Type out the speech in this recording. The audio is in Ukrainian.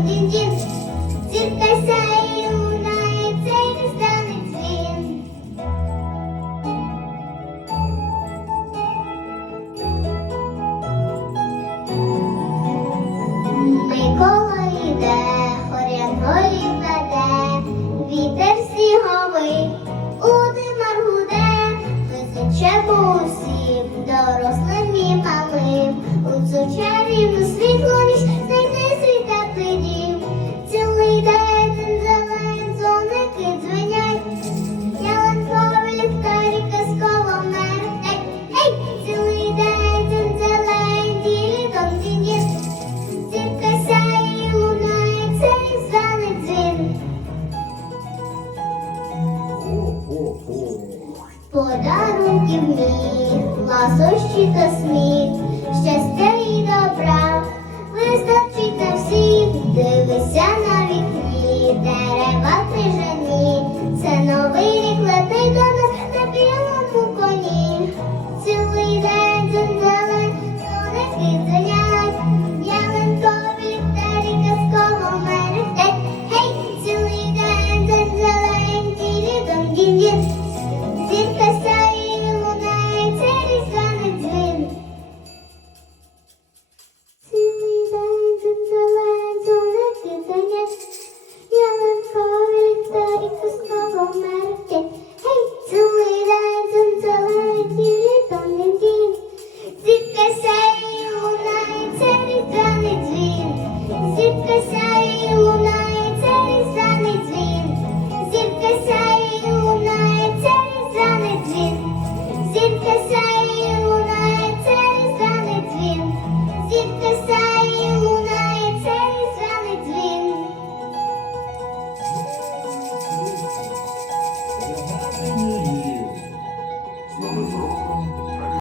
дін дін. Зірка і лунає цей різдвяний дзвін. Микола йде, хоряною веде, вітер сніговий, у димар гуде, визиче по усім, дорослим і малим, у цю чарівну світлу Подарунків мір, ласощі та сміх, щастя і добра, вистачить на всіх, дивися на. лунає цей різдвяний дзвін, звідки сяє лунає цей різдвяний